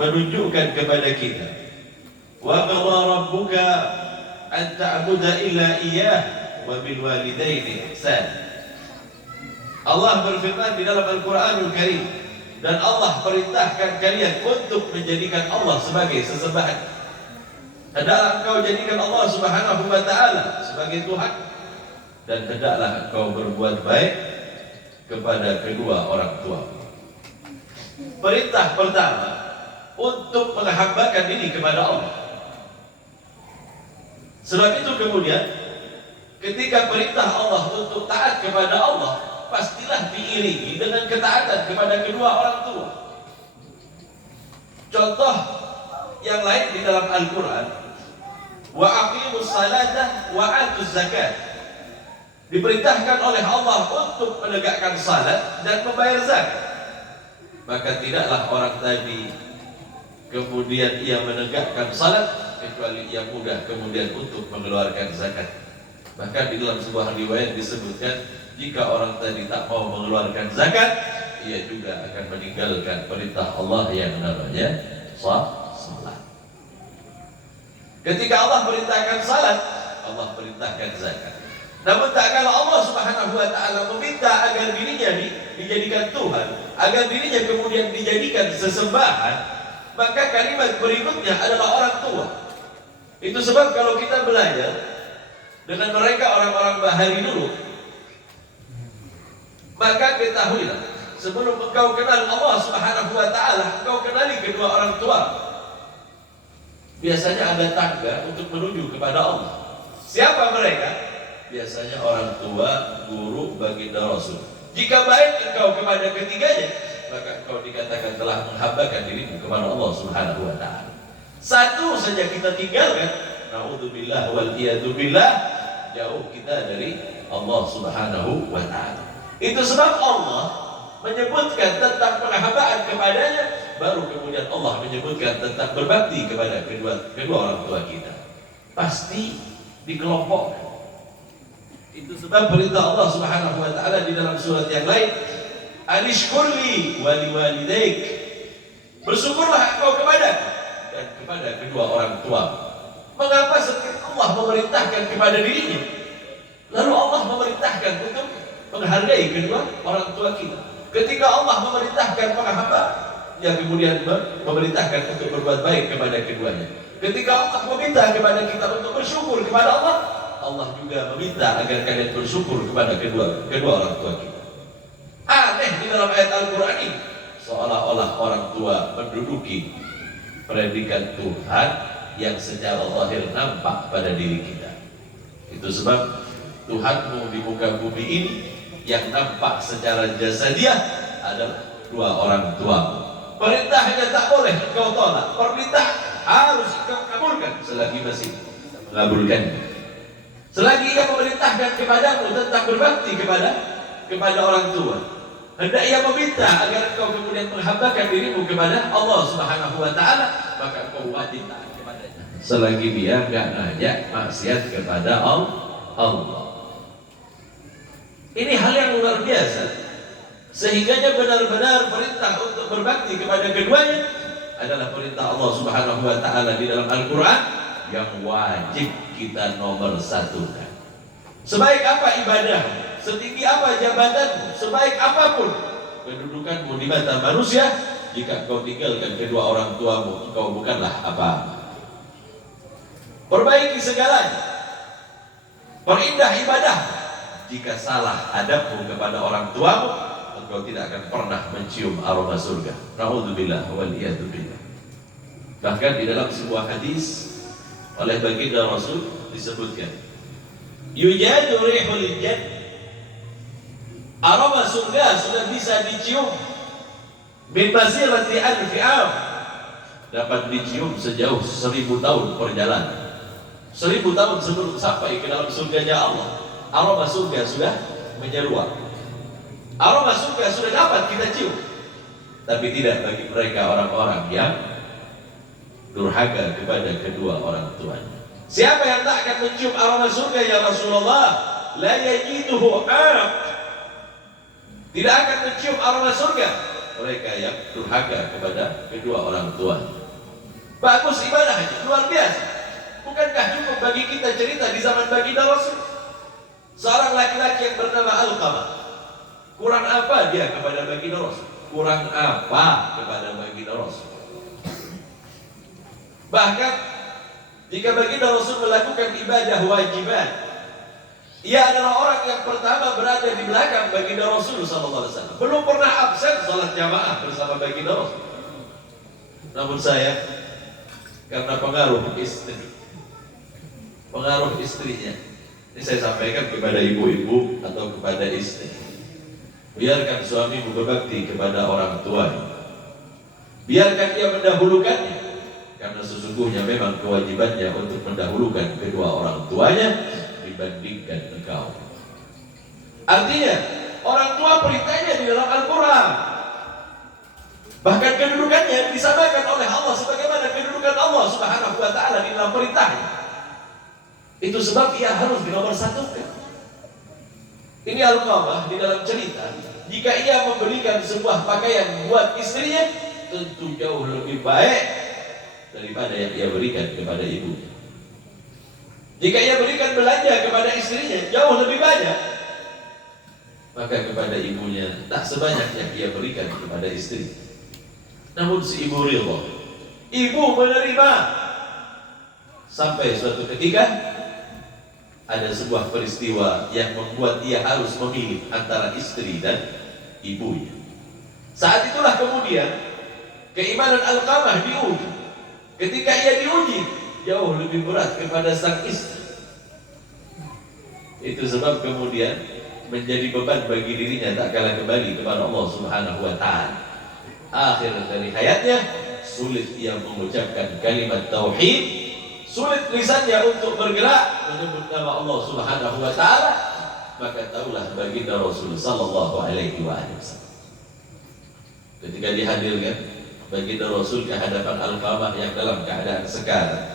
menunjukkan kepada kita, wa qadha rabbuka an ta'budu illa iyyah wa bil walidaini ihsan. Allah berfirman di dalam Al-Qur'anul Karim, dan Allah perintahkan kalian untuk menjadikan Allah sebagai sesembahan. Hendaklah engkau jadikan Allah Subhanahu wa ta'ala sebagai Tuhan, dan hendaklah engkau berbuat baik kepada kedua orang tua. Perintah pertama untuk menghambakan diri kepada Allah. Sebab itu kemudian ketika perintah Allah untuk taat kepada Allah, pastilah diiringi dengan ketaatan kepada kedua orang tua. Contoh yang lain di dalam Al-Quran, wa aqimus salata wa atuz zakat. Diperintahkan oleh Allah untuk menegakkan salat dan membayar zakat. Maka tidaklah orang tadi kemudian ia menegakkan salat kecuali ia mudah kemudian untuk mengeluarkan zakat. Bahkan di dalam sebuah riwayat disebutkan, jika orang tadi tak mau mengeluarkan zakat, ia juga akan meninggalkan perintah Allah yang namanya salat. Ketika Allah perintahkan salat, Allah perintahkan zakat. Namun tak kala Allah Subhanahu wa ta'ala meminta agar dirinya dijadikan Tuhan, agar dirinya kemudian dijadikan sesembahan, maka kalimat berikutnya adalah orang tua. Itu sebab kalau kita belajar dengan mereka orang-orang bahari dulu, maka ketahuilah, sebelum engkau kenal Allah Subhanahu wa ta'ala, engkau kenali kedua orang tua. Biasanya ada tangga untuk menuju kepada Allah. Siapa mereka? Biasanya orang tua, guru, baginda Rasul. Jika baik engkau kepada ketiganya, maka engkau dikatakan telah menghambakan dirimu kepada Allah Subhanahu wa ta'ala. Satu saja kita tinggalkan, na'udzubillah wal iyadzubillah, jauh kita dari Allah Subhanahu wa ta'ala. Itu sebab Allah menyebutkan tentang penghambaan kepadanya, baru kemudian Allah menyebutkan tentang berbakti kepada kedua orang tua kita. Pasti dikelompokkan. Itu sebab perintah Allah Subhanahu wa ta'ala di dalam surat yang lain, anishkurli wa liwalidaik, bersyukurlah engkau kepada dan kepada kedua orang tua. Mengapa setiap Allah memerintahkan kepada dirinya, lalu Allah memerintahkan untuk menghargai kedua orang tua kita? Ketika Allah memerintahkan penghamba, yang kemudian memerintahkan untuk berbuat baik kepada keduanya. Ketika Allah meminta kepada kita untuk bersyukur kepada Allah, Allah juga meminta agar kalian bersyukur kepada kedua orang tua kita. Aneh di dalam ayat Al-Quran ini, seolah-olah orang tua menduduki predikat Tuhan yang secara zahir nampak pada diri kita. Itu sebab Tuhanmu di muka bumi ini yang nampak secara jasadiah adalah dua orang tuamu. Perintahnya tak boleh engkau tolak, perintah harus engkau kabulkan selagi masih mengabulkannya. Selagi ia memerintahkan kepadamu tentang berbakti kepada orang tua, hendak ia meminta agar engkau kemudian menghambakan dirimu kepada Allah Subhanahu wa ta'ala, maka engkau wajib taat kepadanya selagi dia enggak ngajak maksiat kepada Allah. Ini hal yang luar biasa. Sehingganya benar-benar perintah untuk berbakti kepada keduanya adalah perintah Allah Subhanahu wa ta'ala di dalam Al-Quran yang wajib kita nomor satukan. Sebaik apa ibadah, setinggi apa jabatanmu, sebaik apapun kedudukanmu di mata manusia, jika kau tinggalkan kedua orang tuamu, engkau bukanlah apa-apa. Perbaiki segalanya, perindah ibadah. Jika salah adabmu kepada orang tuamu, engkau tidak akan pernah mencium aroma surga. Na'udzubillah wal iyadzubillah. Bahkan di dalam sebuah hadis oleh baginda Rasul disebutkan, yujadu rihul jannah, aroma surga sudah bisa dicium min masirati alfi am, dapat dicium sejauh 1000 tahun perjalanan. 1000 tahun sebelum sampai ke dalam surganya Allah, aroma surga sudah menyeruak. Aroma surga sudah dapat kita cium. Tapi tidak bagi mereka orang-orang yang durhaka kepada kedua orang tuanya. Siapa yang tak akan mencium aroma surga ya Rasulullah? La yajiduhu aq. Tidak akan mencium aroma surga mereka yang durhaka kepada kedua orang tua. Bagus ibadahnya, luar biasa. Bukankah cukup bagi kita cerita di zaman baginda Rasul? Seorang laki-laki yang bernama Alqamah. Kurang apa dia kepada baginda Rasul? Kurang apa kepada baginda Rasul? Bahkan jika baginda Rasul melakukan ibadah wajibat, ia adalah orang yang pertama berada di belakang baginda Rasul SAW. Belum pernah absen salat jamaah bersama baginda Rasul. Namun saya, karena pengaruh istrinya, ini saya sampaikan kepada ibu-ibu atau kepada istri. Biarkan suamimu berbakti kepada orang tuanya. Biarkan ia mendahulukannya, karena sesungguhnya memang kewajibannya untuk mendahulukan kedua orang tuanya dibandingkan engkau. Artinya, orang tua perintahnya di dalam Al-Quran. Bahkan kedudukannya disamakan oleh Allah sebagaimana kedudukan Allah Subhanahu wa ta'ala di dalam perintahnya. Itu sebab ia harus dinomorsatukan. Ini Alqamah di dalam cerita, jika ia memberikan sebuah pakaian buat istrinya, tentu jauh lebih baik daripada yang ia berikan kepada ibunya. Jika ia berikan belanja kepada istrinya jauh lebih banyak, maka kepada ibunya tak sebanyak yang ia berikan kepada istri. Namun si ibu ridha, ibu menerima. Sampai suatu ketika ada sebuah peristiwa yang membuat ia harus memilih antara istri dan ibunya. Saat itulah kemudian keimanan Alqamah diuji. Ketika ia diuji, jauh lebih berat kepada sang istri. Itu sebab kemudian menjadi beban bagi dirinya tak kalah kembali kepada Allah Subhanahu wa ta'ala. Akhir dari hayatnya, sulit ia mengucapkan kalimat tauhid, sulit lisannya untuk bergerak menyebut nama Allah Subhanahu wa ta'ala. Maka tahulah baginda Rasul sallallahu alaihi wasallam, ketika dihadirkan baginda Rasul ke hadapan Alqamah yang dalam keadaan sekarat,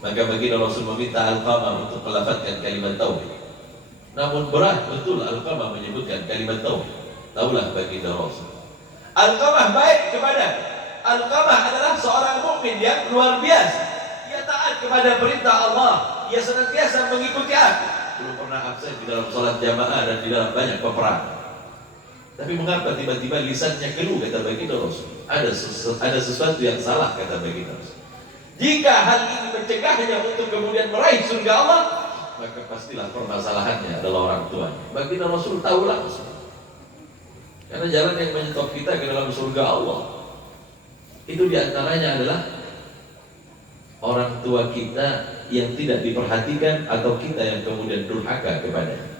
maka baginda Rasul meminta Alqamah untuk melafazkan kalimat tauhid. Namun berat betul Alqamah menyebutkan kalimat tauhid. Tahulah baginda Rasul, Alqamah baik kepada. Alqamah adalah seorang mukmin yang luar biasa. Ia taat kepada perintah Allah. Ia senantiasa mengikuti aku. Belum pernah absen di dalam salat jamaah dan di dalam banyak peperangan. Tapi mengapa tiba-tiba lisannya keluh, kata baginda Rasul? Ada sesuatu yang salah, kata baginda Rasul. Jika hal ini mencegahnya untuk kemudian meraih surga Allah, maka pastilah permasalahannya adalah orang tuanya. Baginda Rasul tahu langsung. Karena jalan yang menyetop kita ke dalam surga Allah itu diantaranya adalah orang tua kita yang tidak diperhatikan atau kita yang kemudian durhaka kepadanya.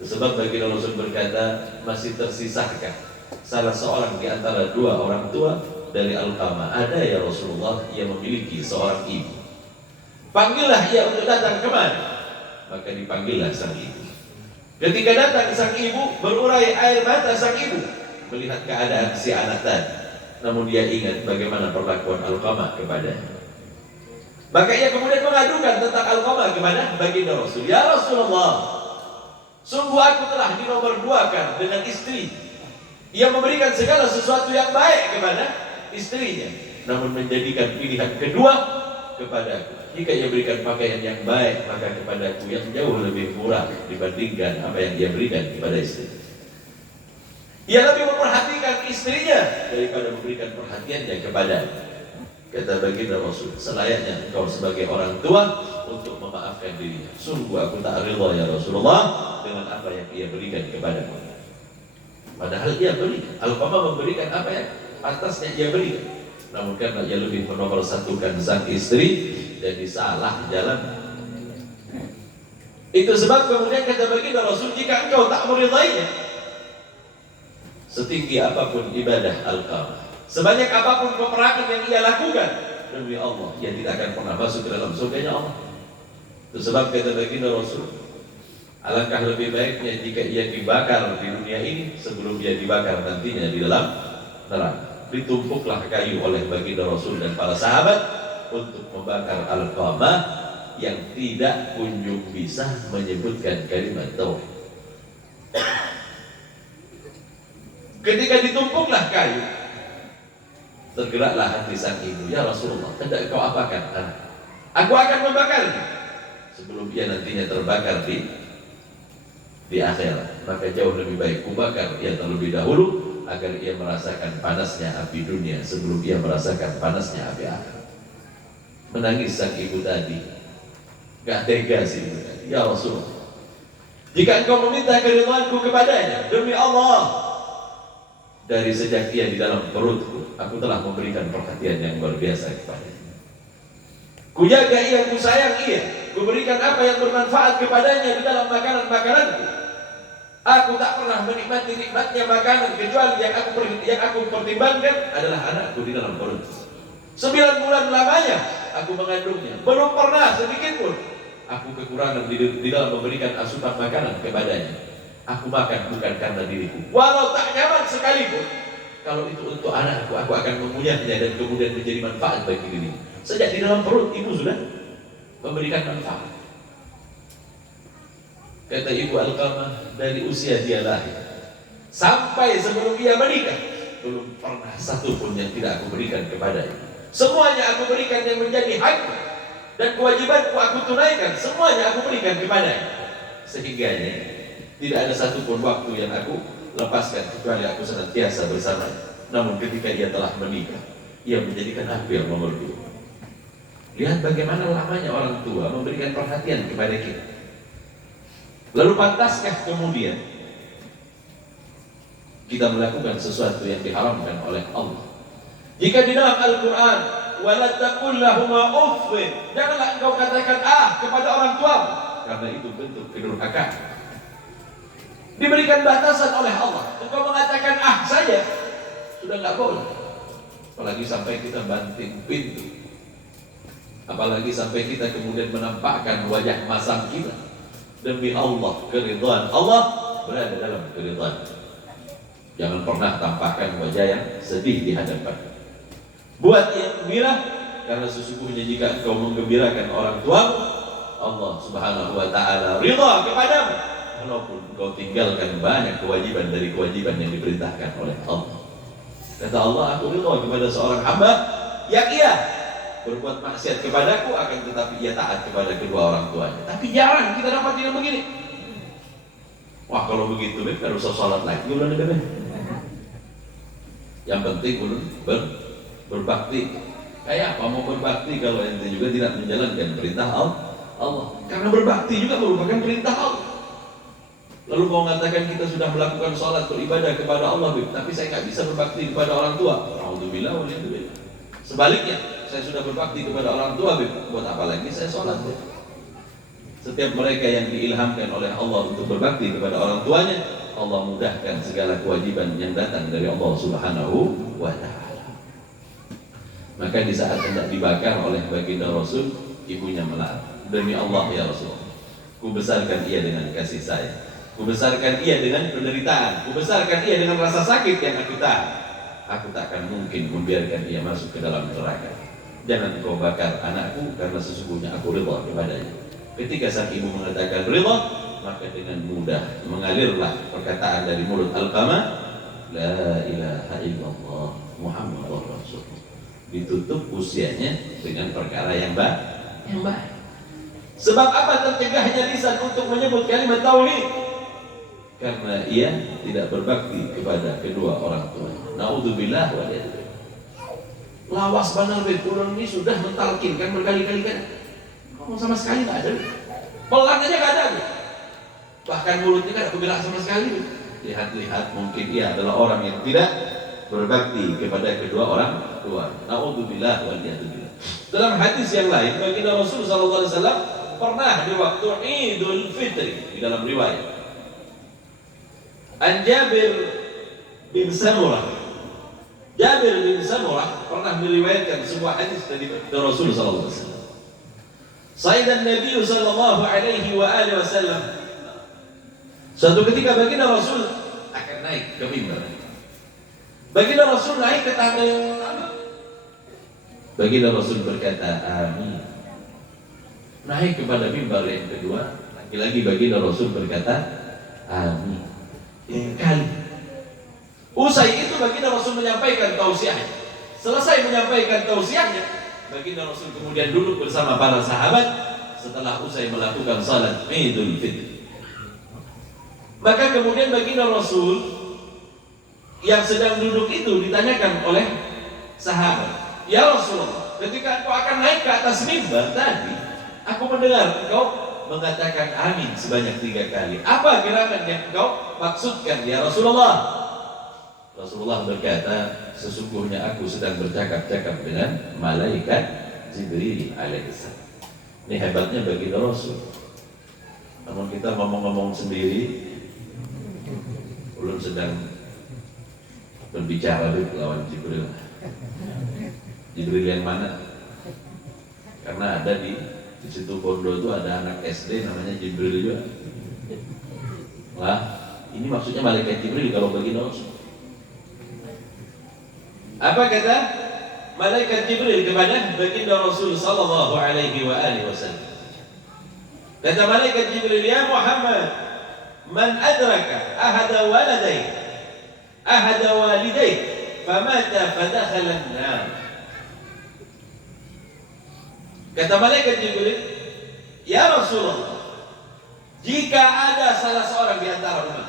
Sebab baginda Rasul berkata, masih tersisahkah salah seorang di antara dua orang tua dari Alqamah? Ada ya Rasulullah yang memiliki seorang ibu. Panggillah ia untuk datang kemari. Maka dipanggillah sang ibu. Ketika datang sang ibu, berurai air mata sang ibu melihat keadaan si anak tadi. Namun dia ingat bagaimana perlakuan Alqamah kepadanya. Maka ia kemudian mengadukan tentang Alqamah kepada baginda Rasul. Ya Rasulullah, sungguh aku telah dinomorduakan dengan istri. Ia memberikan segala sesuatu yang baik kepada istrinya, namun menjadikan pilihan kedua kepadaku. Jika ia berikan pakaian yang baik, maka kepadaku yang jauh lebih murah dibandingkan apa yang dia berikan kepada istri. Ia lebih memperhatikan istrinya daripada memberikan perhatiannya kepadanya. Kata baginda Rasul, selayaknya engkau sebagai orang tua untuk memaafkan dirinya. Sungguh aku tak rela ya Rasulullah dengan apa yang ia berikan kepadamu. Padahal ia berikan, Alqamah memberikan apa yang atasnya ia berikan. Namun karena ia lebih menomorsatukan sang istri, jadi salah jalan. Itu sebab kemudian kata baginda Rasul, jika engkau tak meridainya, setinggi apapun ibadah Alqamah, sebanyak apapun peperangan yang ia lakukan, demi Allah, ia tidak akan pernah masuk ke dalam surganya Allah. Itu sebab kata baginda Rasul, alangkah lebih baiknya jika ia dibakar di dunia ini sebelum dia dibakar nantinya di dalam neraka. Ditumpuklah kayu oleh baginda Rasul dan para sahabat untuk membakar Alqamah yang tidak kunjung bisa menyebutkan kalimat tauhid. Ketika ditumpuklah kayu, tergeraklah hati sang ibu. Ya Rasulullah, hendak kau apakan anak? Aku akan membakarnya sebelum ia nantinya terbakar di akhirat. Maka jauh lebih baik kubakar ia terlebih dahulu agar ia merasakan panasnya api dunia sebelum ia merasakan panasnya api akhirat. Menangis sang ibu tadi, gak tega sih ibu tadi. Ya Rasulullah, jika engkau meminta keridhaanku kepadanya, demi Allah, dari sejak ia di dalam perutku, aku telah memberikan perhatian yang luar biasa kepadanya. Ku jaga ia, ku sayang ia, ku berikan apa yang bermanfaat kepadanya di dalam makanan-makananku. Aku tak pernah menikmati nikmatnya makanan kecuali yang aku pertimbangkan adalah anakku di dalam perutku. 9 bulan lamanya aku mengandungnya, belum pernah sedikit pun aku kekurangan di dalam memberikan asupan makanan kepadanya. Aku makan bukan karena diriku, walau tak nyaman sekalipun. Kalau itu untuk anakku, aku akan mengunyahnya dan kemudian menjadi manfaat bagi dirinya. Sejak di dalam perut ibu sudah memberikan manfaat. Kata ibu Alqamah, dari usia dia lahir sampai sebelum ia menikah, belum pernah satu pun yang tidak aku berikan kepadanya. Semuanya aku berikan yang menjadi hak dan kewajibanku aku tunaikan, semuanya aku berikan kepadanya. Sehingga tidak ada satu pun waktu yang aku lepaskan kecuali aku senantiasa bersamanya. Namun ketika ia telah menikah, ia menjadikan aku yang nomor 2. Lihat bagaimana lamanya orang tua memberikan perhatian kepada kita. Lalu pantaskah kemudian kita melakukan sesuatu yang diharamkan oleh Allah? Jika di dalam Al-Quran, wala taqul lahuma uff, janganlah engkau katakan kepada orang tuamu, karena itu bentuk kedurhakaan. Diberikan batasan oleh Allah. Engkau mengatakan saja sudah nggak boleh. Apalagi sampai kita banting pintu. Apalagi sampai kita kemudian menampakkan wajah masam kita. Demi Allah, keridhaan Allah berada dalam keridhaan. Jangan pernah tampakkan wajah yang sedih di hadapan. Buat yang gembira, karena sesungguhnya jika engkau menggembirakan orang tuamu, Allah Subhanahu wa ta'ala ridha kepadamu, walaupun engkau tinggalkan banyak kewajiban dari kewajiban yang diperintahkan oleh Allah. Kata Allah, aku ridha kepada seorang hamba yang ia berbuat maksiat kepadaku, akan tetapi ia taat kepada kedua orang tuanya. Tapi jarang kita dapat yang begini. Wah, kalau begitu nggak usah sholat lagi udah deh. Yang penting berbakti. Kayak apa mau berbakti kalau ente juga tidak menjalankan perintah Allah? Karena berbakti juga merupakan perintah Allah. Lalu mau mengatakan kita sudah melakukan sholat beribadah kepada Allah, tapi saya nggak bisa berbakti kepada orang tua. Alhamdulillah, walhamdulillah. Sebaliknya, saya sudah berbakti kepada orang tua, buat apa lagi saya sholat? Setiap mereka yang diilhamkan oleh Allah untuk berbakti kepada orang tuanya, Allah mudahkan segala kewajiban yang datang dari Allah Subhanahu wa ta'ala. Maka di saat hendak dibakar oleh baginda Rasul, ibunya melarang. Demi Allah ya Rasul, ku besarkan ia dengan kasih sayang, ku besarkan ia dengan penderitaan, ku besarkan ia dengan rasa sakit yang aku tahan. Aku tak akan mungkin membiarkan ia masuk ke dalam neraka. Jangan kau bakar anakku, karena sesungguhnya aku ridha kepadanya. Ketika sang ibu mengatakan ridha, maka dengan mudah mengalirlah perkataan dari mulut Alqamah, la ilaha illallah Muhammadur Rasulullah. Ditutup usianya dengan perkara yang baik. Sebab apa tercegahnya lisan untuk menyebut kalimat tauhid? Karena ia tidak berbakti kepada kedua orang tua. Naudzubillah wa liyadzubillah. Lawas benar ulun ini sudah mentalkin kan berkali-kali kan. Ngomong sama sekali nggak ada. Pelan aja nggak ada. Bahkan mulutnya kan aku bilang sama sekali. Lihat-lihat mungkin ia adalah orang yang tidak berbakti kepada kedua orang tua. Naudzubillah wa liyadzubillah. Dalam hadis yang lain, baginda Rasul sallallahu alaihi wasallam pernah di waktu Idul Fitri, di dalam riwayat An Jabir bin Samurah. Jabir bin Samurah pernah meriwayatkan sebuah hadis dari Rasul sallallahu alaihi wasallam. Sayyidan Nabi sallallahu alaihi wasallam, suatu ketika baginda Rasul akan naik ke mimbar. Baginda Rasul naik ke tangga yang pertama. Baginda Rasul berkata, amin. Naik kepada mimbar yang kedua, lagi-lagi baginda Rasul berkata, amin. Yang kali Usai itu baginda Rasul menyampaikan tausiahnya. Selesai menyampaikan tausiahnya, baginda Rasul kemudian duduk bersama para sahabat setelah usai melakukan salat Idul Fitri. Maka kemudian baginda Rasul yang sedang duduk itu ditanyakan oleh sahabat, "Ya Rasulullah, ketika engkau akan naik ke atas mimbar tadi, aku mendengar engkau mengatakan amin sebanyak 3 kali. Apa gerangan yang engkau maksudkan ya Rasulullah?" Rasulullah berkata, "Sesungguhnya aku sedang bercakap-cakap dengan malaikat Jibril alaihissalam." Ini hebatnya baginda Rasul. Namun kita ngomong-ngomong sendiri, belum sedang berbicara lawan Jibril. Jibril yang mana? Karena ada di situ Bondo itu ada anak SD namanya Jibril juga. Lah, ini maksudnya malaikat Jibril kalau baginda Rasul. Apa kata malaikat Jibril kepada baginda Rasul sallallahu alaihi wasallam? Kata malaikat Jibril, "Ya Muhammad, man adraka ahada walidayk famata fadakhala an-nar." Kata malaikat Jibril, "Ya Rasulullah, jika ada salah seorang di antara umat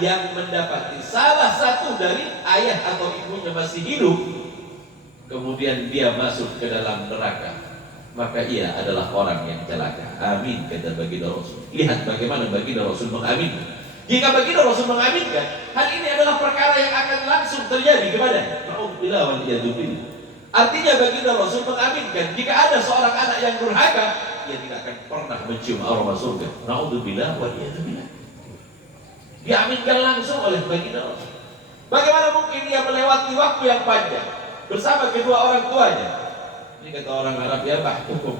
yang mendapati salah satu dari ayah atau ibunya masih hidup, kemudian dia masuk ke dalam neraka, maka ia adalah orang yang celaka." Amin, kata baginda Rasul. Lihat bagaimana baginda Rasul mengaminkan. Jika baginda Rasul mengaminkan, hal ini adalah perkara yang akan langsung terjadi kepadanya. Na'udzubillah wal iyadu billah. Artinya baginda Rasul mengaminkan jika ada seorang anak yang durhaka, ia tidak akan pernah mencium aroma surga. Na'udzubillah wal iyadu billah. Diaminkan langsung oleh baginda Rasul. Bagaimana mungkin ia melewati waktu yang panjang bersama kedua orang tuanya? Ini kata orang Arab, "Ya bahtukum,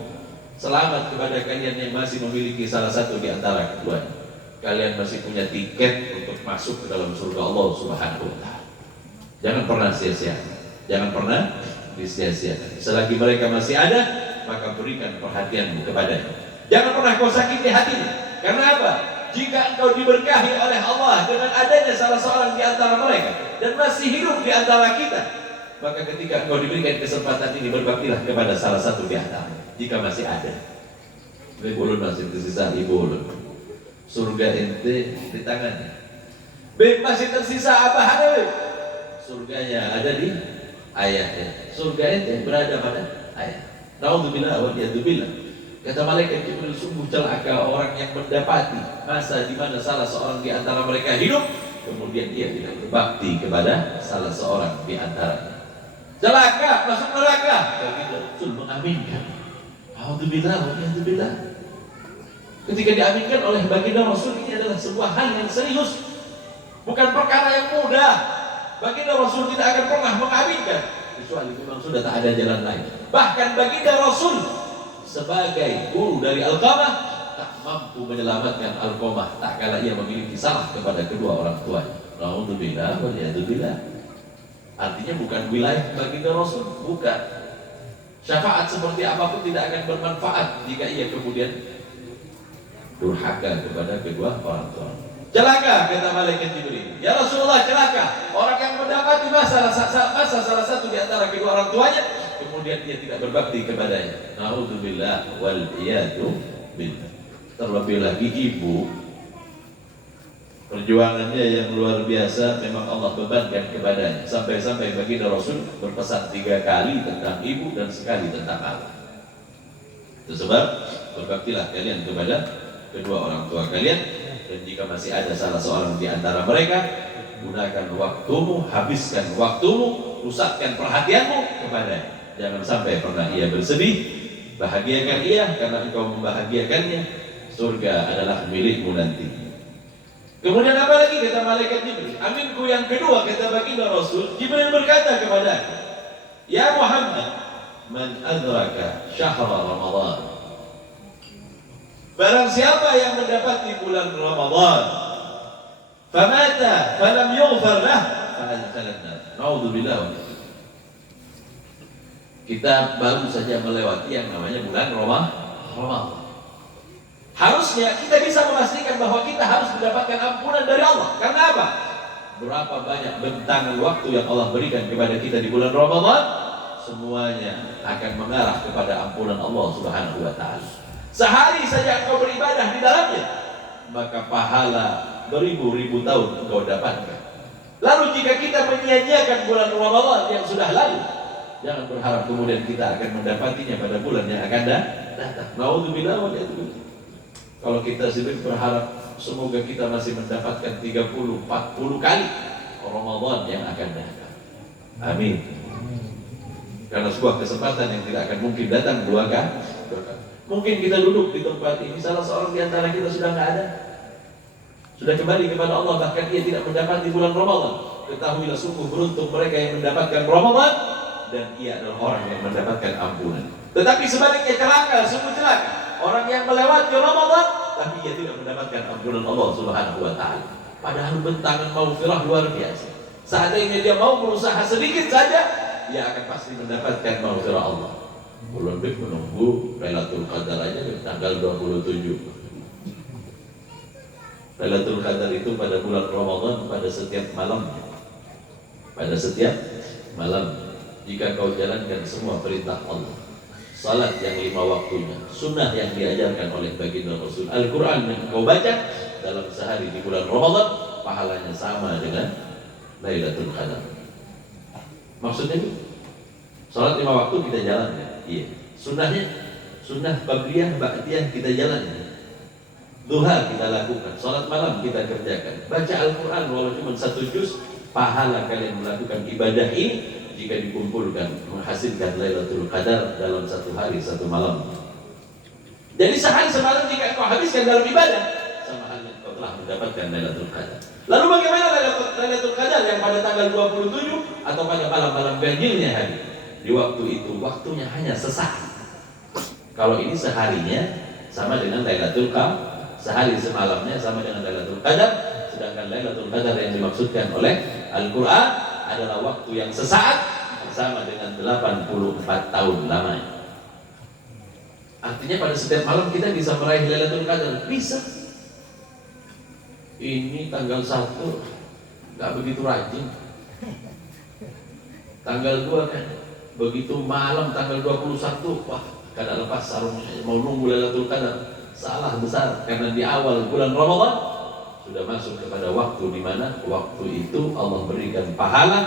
selamat kepada kalian yang masih memiliki salah satu di antara keduanya. Kalian masih punya tiket untuk masuk ke dalam surga Allah Subhanahu wa taala." Jangan pernah sia-siakan. Jangan pernah disia-siakan. Selagi mereka masih ada, maka berikan perhatianmu kepadanya. Jangan pernah kau sakiti hatinya. Karena apa? Jika engkau diberkahi oleh Allah dengan adanya salah seorang di antara mereka dan masih hidup di antara kita, maka ketika engkau diberikan kesempatan ini, berbaktilah kepada salah satu di antara jika masih ada. Ibu ulun masih tersisa, ibu ulun. Surga ente di tangannya. Masih tersisa apa ada? Surganya ada di ayahnya. Surga ente berada pada ayah. Na'udzubillah wa iyadzubillah. Kata malaikat Jibril, sungguh celaka orang yang mendapati masa di mana salah seorang di antara mereka hidup, kemudian dia tidak berbakti kepada salah seorang di antaranya. Celaka, masuk neraka. Baginda Rasul mengaminkan. Alhamdulillah, alhamdulillah. Ketika diaminkan oleh baginda Rasul, ini adalah sebuah hal yang serius, bukan perkara yang mudah. Baginda Rasul tidak akan pernah mengaminkan kecuali memang sudah tak ada jalan lain. Bahkan baginda Rasul sebagai guru dari Alqamah tak mampu menyelamatkan Alqamah tak kala ia memiliki salah kepada kedua orang tuanya. Alhamdulillah wa iyadzubillah. Artinya bukan wilayah baginda Rasul, bukan. Syafaat seperti apapun tidak akan bermanfaat jika ia kemudian durhaka kepada kedua orang tua. Celaka, kata malaikat Jibril. Ya Rasulullah, celaka orang yang mendapati masa salah satu di antara kedua orang tuanya, kemudian dia tidak berbakti kepadanya. Na'udzubillah wal iyadu billah. Terlebih lagi ibu, perjuangannya yang luar biasa memang Allah bebankan kepadanya. Sampai-sampai baginda Rasul berpesan 3 kali tentang ibu dan sekali tentang anak. Itu sebab berbaktilah kalian kepada kedua orang tua kalian, dan jika masih ada salah seorang di antara mereka, gunakan waktumu, habiskan waktumu, pusatkan perhatianmu kepadanya. Jangan sampai pernah ia bersedih, bahagiakan ia karena engkau membahagiakannya. Surga adalah milikmu nanti. Kemudian apa lagi kata malaikat Jibril? Aminku yang kedua kata baginda Rasul, Jibril berkata kepadanya, "Ya Muhammad, man adraka syahra Ramadan." Barang siapa yang mendapati bulan Ramadan, famata falam yughfar lah, fa'adkhalan nar. Na'udzubillah wa iyyakum. Kita baru saja melewati yang namanya bulan Ramadan. Harusnya kita bisa memastikan bahwa kita harus mendapatkan ampunan dari Allah. Karena apa? berapa banyak bentangan waktu yang Allah berikan kepada kita di bulan Ramadan, semuanya akan mengarah kepada ampunan Allah Subhanahu wa taala. Sehari saja engkau beribadah di dalamnya, maka pahala beribu-ribu tahun engkau dapatkan. Lalu jika kita menyia-nyiakan bulan Ramadan yang sudah lalu, jangan berharap kemudian kita akan mendapatinya pada bulan yang akan datang. Naudzubillah wa na'udzubillah. Kalau kita sibuk berharap semoga kita masih mendapatkan 30-40 kali Ramadan yang akan datang. Amin. Karena sebuah kesempatan yang tidak akan mungkin datang dua kali. Mungkin kita duduk di tempat ini, salah seorang di antara kita sudah nggak ada, sudah kembali kepada Allah, bahkan ia tidak mendapati bulan Ramadan. Ketahuilah sungguh beruntung mereka yang mendapatkan Ramadan, dan ia adalah orang yang mendapatkan ampunan. Tetapi sebaliknya celaka, sungguh celaka orang yang melewati Ramadan tapi ia tidak mendapatkan ampunan Allah Subhanahu wa taala. Padahal bentangan maghfirah luar biasa. Seandainya dia mau berusaha sedikit saja, dia akan pasti mendapatkan maghfirah Allah. Lebih menunggu Lailatul Qadar aja tanggal 27. Lailatul Qadar itu pada bulan Ramadan, pada setiap malamnya. Pada setiap malam, jika kau jalankan semua perintah Allah, salat yang 5 waktunya, sunnah yang diajarkan oleh baginda Rasul, Al-Quran yang kau baca dalam sehari di bulan Ramadan, pahalanya sama dengan Lailatul Qadar. Maksudnya itu, salat 5 waktu kita jalankan, iya. Sunnahnya, sunnah qabliyah, ba'diyah kita jalankan. Duha kita lakukan, salat malam kita kerjakan, baca Al-Quran walau cuma 1 juz, pahala kalian melakukan ibadah ini jika dikumpulkan menghasilkan Lailatul Qadar dalam 1 hari 1 malam. Jadi sehari semalam jika engkau habiskan dalam ibadah, sama halnya engkau telah mendapatkan Lailatul Qadar. Lalu bagaimana Lailatul Qadar yang pada tanggal 27 atau pada malam-malam ganjilnya hari? Di waktu itu waktunya hanya sesaat. Kalau ini seharinya sama dengan Lailatul Qadar, sehari semalamnya sama dengan Lailatul Qadar, sedangkan Lailatul Qadar yang dimaksudkan oleh Al-Quran adalah waktu yang sesaat sama dengan 84 tahun lamanya. Artinya pada setiap malam kita bisa meraih Lailatul Qadar, bisa. Ini tanggal 1 nggak begitu rajin, tanggal 2 kan begitu malam, tanggal 21 wah kada lepas sarungnya mau nunggu Lailatul Qadar. Salah besar, karena di awal bulan Ramadan sudah masuk kepada waktu di mana waktu itu Allah berikan pahala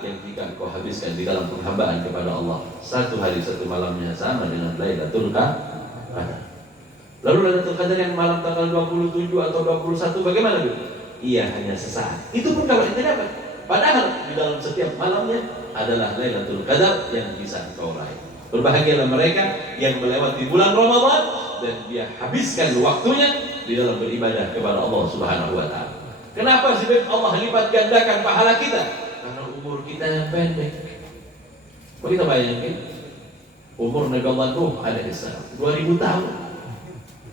yang jika engkau habiskan di dalam penghambaan kepada Allah 1 hari 1 malamnya sama dengan Lailatul Qadar. Lalu Lailatul Qadar yang malam tanggal 27 atau 21 bagaimana Bu? Iya, hanya sesaat. Itu pun kalau ente dapat. Padahal di dalam setiap malamnya adalah Lailatul Qadar yang bisa engkau raih. Berbahagialah mereka yang melewati bulan Ramadan dan dia habiskan waktunya di dalam beribadah kepada Allah Subhanahu wa taala. Kenapa sih Allah lipat gandakan pahala kita? Karena umur kita yang pendek. Kalau kita bayangin umur Nabi Allah Nuh alaihissalam 2000 tahun.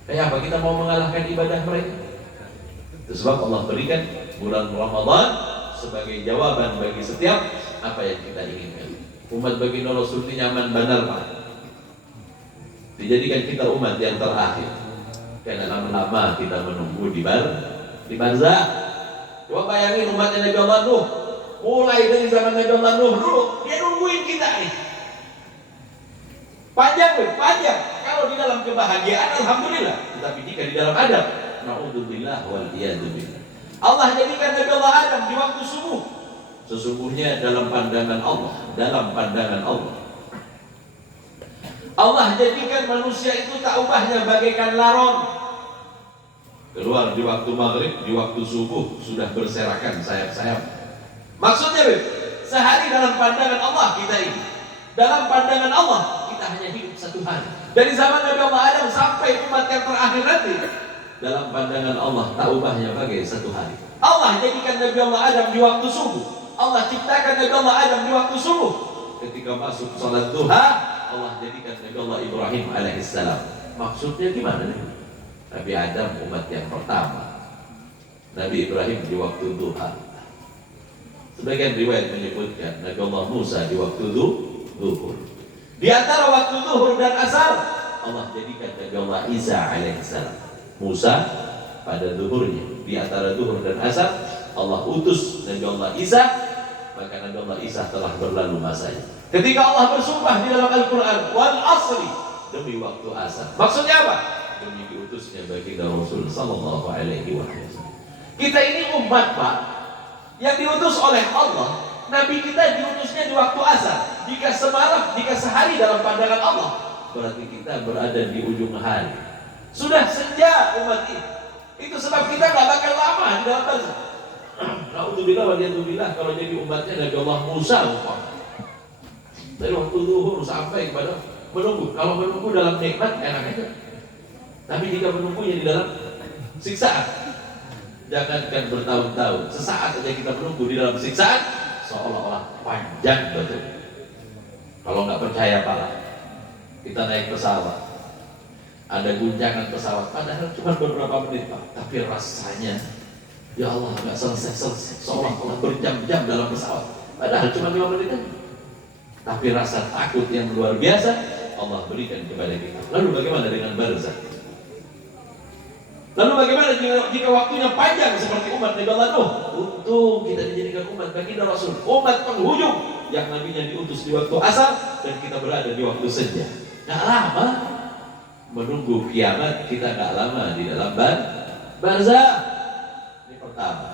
Kayak apa kita mau mengalahkan ibadah mereka? Itu sebab Allah berikan bulan Ramadan sebagai jawaban bagi setiap apa yang kita inginkan. Umat baginda Rasul ini nyaman benar Pak. Dijadikan kita umat yang terakhir. Karena lama-lama kita menunggu di barzah. Coba bayangin umatnya Nabi Allah Nuh, mulai dari zaman Nabi Allah Nuh dulu, dia nungguin kita nih. Panjang, panjang. Kalau di dalam kebahagiaan, alhamdulillah. Tetapi jika di dalam adab, naudzubillah wal iyadzubillah. Allah jadikan Nabi Allah Adam di waktu subuh. Sesungguhnya dalam pandangan Allah, Allah jadikan manusia itu tak ubahnya bagaikan laron. Keluar di waktu maghrib, di waktu subuh sudah berserakan sayap-sayap. Maksudnya sehari dalam pandangan Allah kita ini, dalam pandangan Allah kita hanya hidup 1 hari. Dari zaman Nabi Allah Adam sampai umat yang terakhir nanti, dalam pandangan Allah tak ubahnya bagai 1 hari. Allah jadikan Nabi Allah Adam di waktu subuh. Allah ciptakan Nabi Allah Adam di waktu subuh. Ketika masuk salat duha, Allah jadikan Nabi Allah Ibrahim alaihissalam. Maksudnya gimana nih? Nabi Adam umat yang pertama, Nabi Ibrahim di waktu duha. Sebagian riwayat menyebutkan Nabi Allah Musa di waktu zuhur. Di antara waktu zuhur dan asar, Allah jadikan Nabi Allah Isa alaihissalam. Musa pada zuhurnya, di antara zuhur dan asar Allah utus Nabi Allah Isa, maka Nabi Allah Isa telah berlalu masanya. Ketika Allah bersumpah di dalam Al-Quran, wal asri, demi waktu asar. Maksudnya apa? Demi diutusnya baginda Rasul sallallahu alaihi wasallam. Kita ini umat, Pak, yang diutus oleh Allah. Nabi kita diutusnya di waktu asar. Jika semalam, jika sehari dalam pandangan Allah, berarti kita berada di ujung hari. Sudah senja umat ini. Itu sebab kita gak bakal lama di dalam barzakh. Na'udzubillah wa na'udzubillah kalau jadi umatnya Nabi Allah Musa, dari waktu zuhur sampai kepada menunggu. Kalau menunggu dalam nikmat enak aja. Tapi jika menunggunya di dalam siksaan, jangankan bertahun-tahun, sesaat saja kita menunggu di dalam siksaan, seolah-olah panjang betul. Kalau nggak percaya Pak, kita naik pesawat, ada guncangan pesawat, padahal cuma beberapa menit Pak, tapi rasanya, ya Allah nggak selesai-selesai, seolah-olah berjam-jam dalam pesawat, padahal cuma 5 menit aja. Tapi rasa takut yang luar biasa Allah berikan kepada kita. Lalu bagaimana dengan barzakh? Lalu bagaimana jika waktunya panjang seperti umat Nabi Allah Nuh? Untung kita dijadikan umat baginda Rasul, umat penghujung yang nabinya diutus di waktu asar dan kita berada di waktu senja. Gak lama menunggu kiamat, kita gak lama di dalam barzakh. Ini pertama.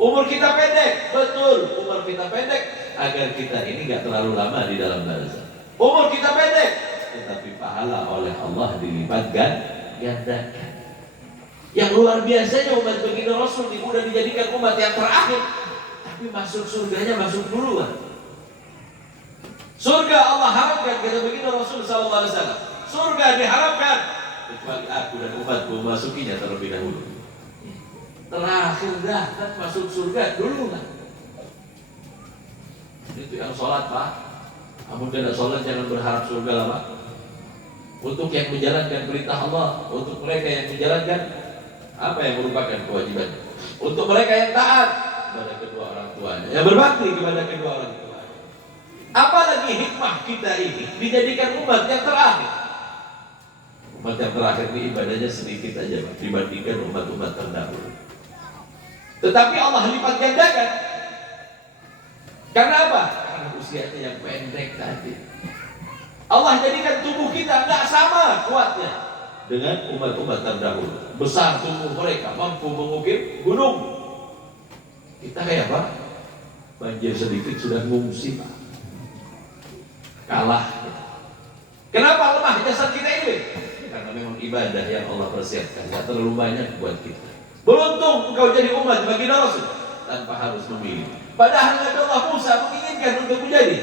Umur kita pendek, betul. Umur kita pendek agar kita ini gak terlalu lama di dalam barzakh. Umur kita pendek, tetapi pahala oleh Allah dilipat gandakan. Yang luar biasanya umat baginda Rasul udah dijadikan umat yang terakhir, tapi masuk surganya masuk duluan. Surga Allah harapkan, kata baginda Rasul sallallahu alaihi wasallam. Surga diharapkan kecuali aku dan umatku memasukinya terlebih dahulu. Terakhir kan masuk surga dulu kan. Itu yang sholat Pak. Kamu tidak sholat jangan berharap surga lama. Untuk yang menjalankan perintah Allah, untuk mereka yang menjalankan apa yang merupakan kewajiban, untuk mereka yang taat kepada kedua orang tuanya, yang berbakti kepada kedua orang tuanya. Apalagi hikmah kita ini dijadikan umat yang terakhir. Umat yang terakhir ini ibadahnya sedikit aja Pak, dibandingkan umat-umat terdahulu. Tetapi Allah lipat gandakan. Karena apa? Karena usianya yang pendek tadi. Allah jadikan tubuh kita nggak sama kuatnya dengan umat-umat terdahulu. Besar tubuh mereka, mampu mengukir gunung. Kita kayak apa? Banjir sedikit sudah mengungsi Pak. Kalah. Kenapa lemah jasad kita ini? Karena memang ibadah yang Allah persiapkan tidak terlalu banyak buat kita. Beruntung engkau jadi umat baginda Rasul tanpa harus memilih. Padahal Nabi Allah Musa menginginkan untuk menjadi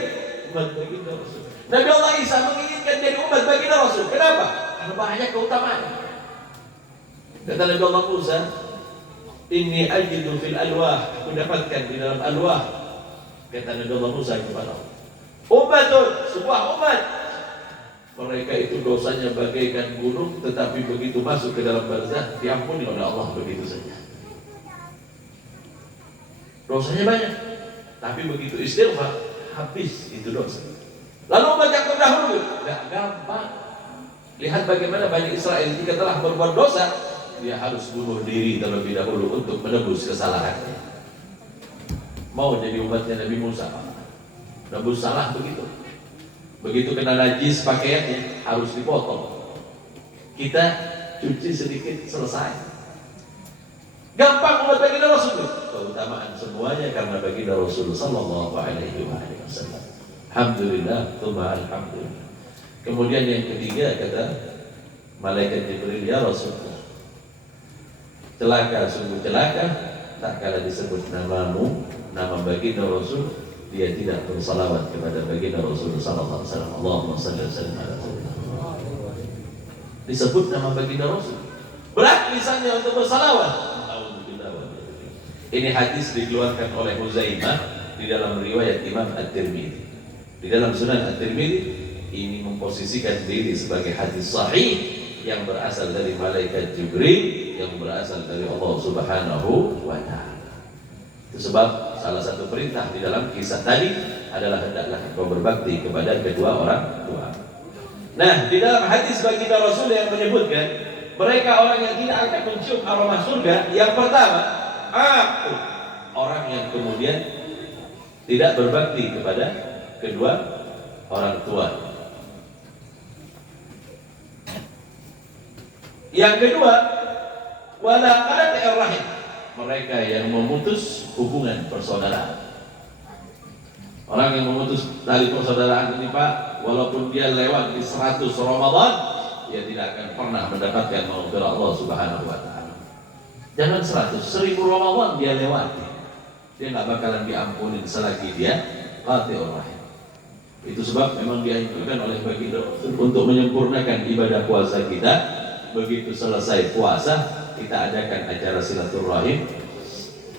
umat baginda Rasul. Nabi Allah Isa menginginkan jadi umat baginda Rasul. Kenapa? Karena banyak keutamaan. Kata Nabi Allah Musa, inni ajidu fil alwah, aku dapatkan di dalam alwah. Kata Nabi Allah Musa kepada Allah, umatun, sebuah umat, mereka itu dosanya bagaikan gunung, tetapi begitu masuk ke dalam barzakh diampuni oleh Allah begitu saja. Dosanya banyak, tapi begitu istighfar habis itu dosa. Lalu umat yang terdahulu gak gampang. Lihat bagaimana Bani Israel jika telah berbuat dosa, dia harus bunuh diri terlebih dahulu untuk menebus kesalahannya. Mau jadi umatnya Nabi Musa, nebus salah begitu. Begitu kena najis pakaiannya harus dipotong. Kita cuci sedikit selesai. Gampang umat baginda Rasul. Keutamaan semuanya karena baginda Rasul sallallahu alaihi wasallam. Alhamdulillah, tsumma alhamdulillah. Kemudian yang ketiga kata malaikat Jibril, ya Rasulullah, celaka, sungguh celaka tak kala disebut namamu, nama baginda Rasul, dia tidak bersalawat kepada baginda Rasul sallallahu alaihi wasallam. Allahumma shalli wa sallim ala sayyidina. Disebut nama baginda Rasul, berat lisannya untuk bersalawat. Ini hadis dikeluarkan oleh Huzaimah di dalam riwayat Imam At-Tirmidzi. Di dalam Sunan At-Tirmidzi ini memposisikan diri sebagai hadis sahih yang berasal dari malaikat Jibril, yang berasal dari Allah Subhanahu wa ta'ala. Itu sebab salah satu perintah di dalam kisah tadi adalah hendaklah engkau berbakti kepada kedua orang tua. Nah, di dalam hadis baginda Rasul yang menyebutkan mereka orang yang tidak akan mencium aroma surga, yang pertama, aku orang yang kemudian tidak berbakti kepada kedua orang tua. Yang kedua, wala qati'ir rahim, mereka yang memutus hubungan persaudaraan. Orang yang memutus tali persaudaraan ini, Pak, walaupun dia lewat di 100 Ramadan, dia tidak akan pernah mendapatkan maghfirah Allah Subhanahu wa taala. Jangan 100, 1000 Ramadan dia lewati, dia nggak bakalan diampuni selagi dia qati'ur rahim. Itu sebab memang dianjurkan oleh baginda untuk menyempurnakan ibadah puasa kita. Begitu selesai puasa, kita adakan acara silaturahim.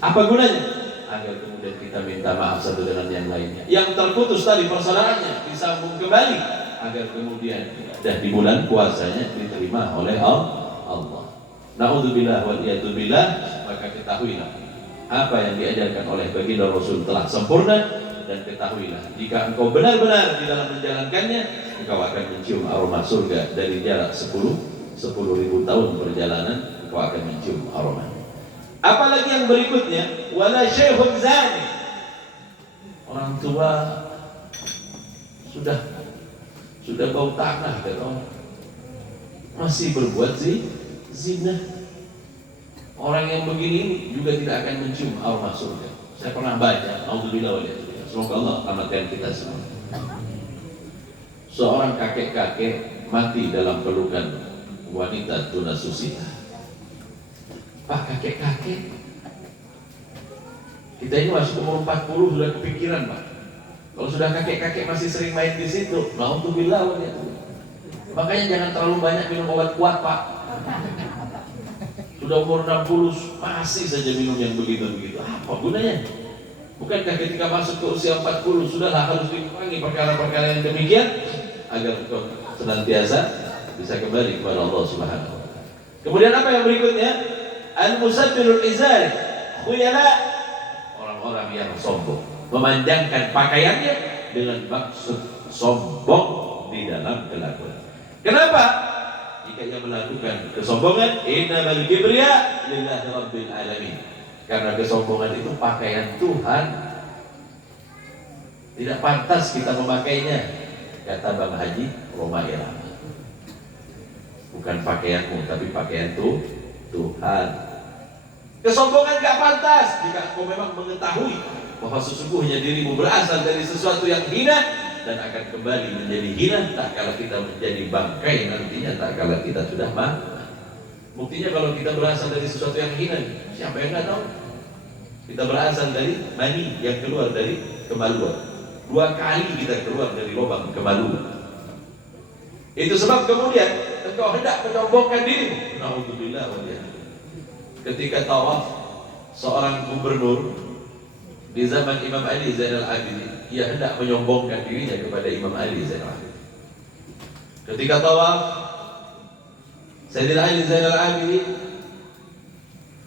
Apa gunanya? Agar kemudian kita minta maaf satu dengan yang lainnya. Yang terputus tadi persaudaraannya disambung kembali, agar kemudian dah di bulan puasanya diterima oleh Allah. Na'udzubillah wal iyadzubillah. Maka ketahuilah apa yang diajarkan oleh baginda Rasul telah sempurna, dan ketahuilah jika engkau benar-benar di dalam menjalankannya, engkau akan mencium aroma surga dari jarak 10.000 tahun perjalanan, engkau akan mencium aroma. Apalagi yang berikutnya, wala syekhun zani, orang tua sudah bau tanah kata orang, masih berbuat zina. Orang yang begini juga tidak akan mencium aroma surga. Saya pernah baca, auzubillah wa a'udzubillah, semoga Allah amatkan kita semua. Seorang kakek-kakek mati dalam pelukan wanita tunasusila. Pak, kakek-kakek kita ini masuk umur 40 sudah kepikiran, Pak. Kalau sudah kakek-kakek masih sering main di situ, na'udzubillah. Makanya jangan terlalu banyak minum obat kuat, Pak. Sudah umur 60 masih saja minum yang begitu-begitu. Apa gunanya? Bukankah ketika masuk ke usia 40 sudahlah harus dikurangi perkara-perkara yang demikian, agar engkau senantiasa bisa kembali kepada Allah Subhanahu wa taala. Kemudian apa yang berikutnya? Al-musabbirul izar, khuyala, orang-orang yang sombong, memanjangkan pakaiannya dengan maksud sombong di dalam kelakuan. Kenapa? Jika ia melakukan kesombongan, innamal kibriya lillahi rabbil alamin. Karena kesombongan itu pakaian Tuhan, tidak pantas kita memakainya, kata Bang Haji Roma Irama. Bukan pakaianmu, tapi pakaian Tuhan. Kesombongan gak pantas jika kau memang mengetahui bahwa sesungguhnya dirimu berasal dari sesuatu yang hina dan akan kembali menjadi hina tak kala kita menjadi bangkai nantinya, tak kala kita sudah mati. Buktinya kalau kita berasal dari sesuatu yang hina, siapa yang nggak tahu? Kita berasal dari mani yang keluar dari kemaluan. 2 kali kita keluar dari lubang kemaluan. Itu sebab kemudian engkau hendak menyombongkan dirimu. Na'udzubillah wa a'udzubillah. Ketika tawaf seorang gubernur di zaman Imam Ali Zainal Abidin, ia hendak menyombongkan dirinya kepada Imam Ali Zainal Abidin. Ketika tawaf Sayyidina Ali Zainal Abidin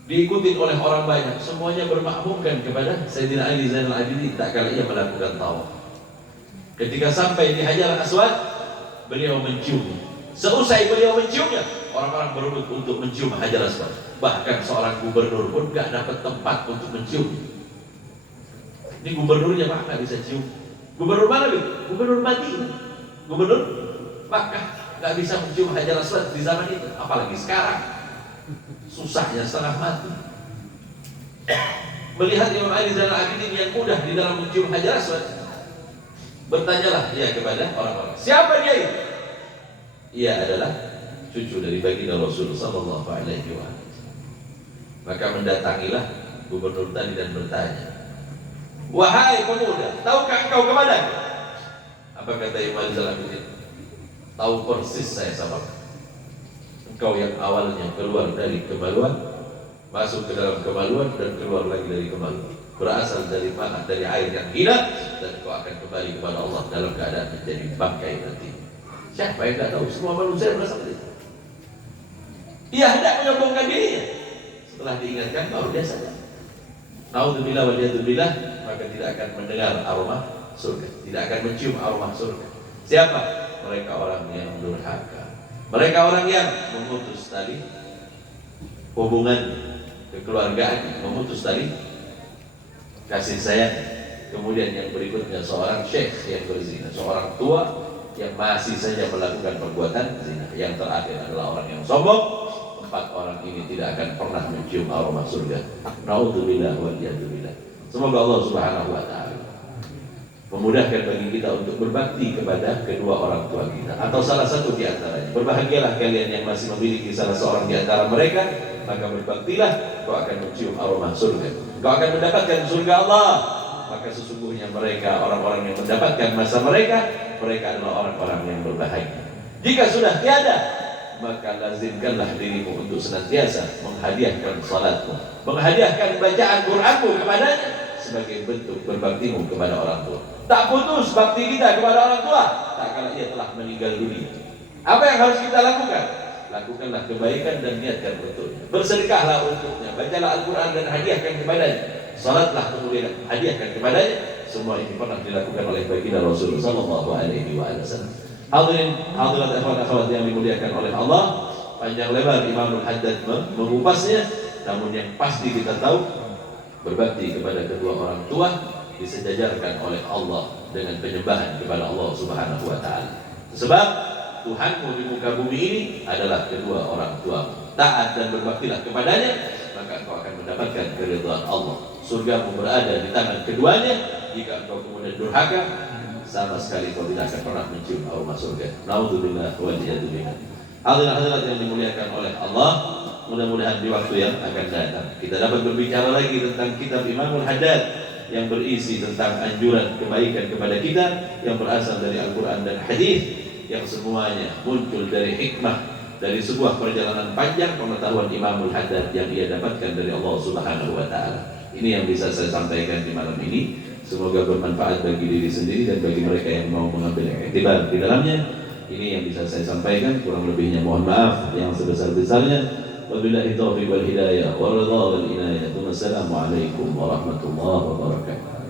diikuti oleh orang banyak, semuanya bermakmumkan kepada Sayyidina Ali Zainal Abidin tak kala ia melakukan tawaf. Ketika sampai di Hajar Aswad, beliau menciumnya. Seusai beliau menciumnya, orang-orang berebut untuk mencium Hajar Aswad. Bahkan seorang gubernur pun gak dapat tempat untuk mencium. Ini gubernurnya Pak gak bisa cium. Gubernur mana itu? Gubernur Madinah. Gubernur Makkah gak bisa mencium Hajar Aswad di zaman itu, apalagi sekarang. Susahnya setengah mati. Melihat Imam Ali Zainal Abidin yang mudah di dalam mencium Hajar Aswad, bertanyalah dia kepada orang-orang, siapa dia itu? Ia adalah cucu dari baginda Rasul sallallahu alaihi wasallam. Maka mendatangilah gubernur tadi dan bertanya, wahai pemuda, tahukah engkau kemana? Apa kata Imam Ali Zainal Abidin? Tahu persis saya sama engkau yang awalnya keluar dari kemaluan, masuk ke dalam kemaluan dan keluar lagi dari kemaluan, berasal dari mana? Dari air yang hina, dan kau akan kembali kepada Allah dalam keadaan menjadi bangkai nanti. Siapa yang tidak tahu? Semua manusia berasal dari itu. Ia hendak menyombongkan dirinya. Setelah diingatkan baru dia sadar. Na'udzubillah wa a'udzubillah, maka tidak akan mendengar aroma surga, tidak akan mencium aroma surga. Siapa? Mereka orang yang durhaka. Mereka orang yang memutus tali hubungan kekeluargaan, memutus tali kasih sayang. Kemudian yang berikutnya seorang syekh yang berzina, seorang tua yang masih saja melakukan perbuatan zina. Yang terakhir adalah orang yang sombong. 4 orang ini tidak akan pernah mencium aroma surga. Naudzubillah wal iyadzubillah. Semoga Allah Subhanahu wa taala memudahkan bagi kita untuk berbakti kepada kedua orang tua kita atau salah satu di antaranya. Berbahagialah kalian yang masih memiliki salah seorang di antara mereka, maka berbaktilah, kau akan mencium aroma surga. Kau akan mendapatkan surga Allah. Maka sesungguhnya mereka orang-orang yang mendapatkan masa mereka adalah orang-orang yang berbahagia. Jika sudah tiada, maka lazimkanlah dirimu untuk senantiasa menghadiahkan salatmu, menghadiahkan bacaan Qur'anmu kepadanya sebagai bentuk berbaktimu kepada orang tua. Tak putus bakti kita kepada orang tua tak kala ia telah meninggal dunia. Apa yang harus kita lakukan? Lakukanlah kebaikan dan niatkan untuknya. Bersedekahlah untuknya, bacalah Al-Quran dan hadiahkan kepadanya. Salatlah kemudian hadiahkan kepadanya. Semua ini pernah dilakukan oleh baginda Rasul sallallahu alaihi wasallam. Hadirin hadirat ikhwan akhwat yang dimuliakan oleh Allah, panjang lebar Imamul Haddad mengupasnya, namun yang pasti kita tahu berbakti kepada kedua orang tua disejajarkan oleh Allah dengan penyembahan kepada Allah Subhanahu wa taala. Sebab Tuhanmu di muka bumi ini adalah kedua orang tua. Taat dan berbaktilah kepadanya, maka engkau akan mendapatkan keridhaan Allah. Surgamu berada di tangan keduanya. Jika engkau kemudian durhaka, sama sekali kau tidak akan pernah mencium aroma surga. Naudzubillah wal iyadzubillah. Hadirat yang dimuliakan oleh Allah, mudah-mudahan di waktu yang akan datang kita dapat berbicara lagi tentang kitab Imamul Haddad yang berisi tentang anjuran kebaikan kepada kita yang berasal dari Al-Quran dan Hadis, yang semuanya muncul dari hikmah dari sebuah perjalanan panjang pengetahuan Imamul Haddad yang ia dapatkan dari Allah Subhanahu wa taala. Ini yang bisa saya sampaikan di malam ini. Semoga bermanfaat bagi diri sendiri dan bagi mereka yang mau mengambil iktibar di dalamnya. Ini yang bisa saya sampaikan, kurang lebihnya mohon maaf yang sebesar-besarnya. Wabillahi taufiq wal hidayah wa ridha wal inayah. Wassalamualaikum warahmatullahi wabarakatuh.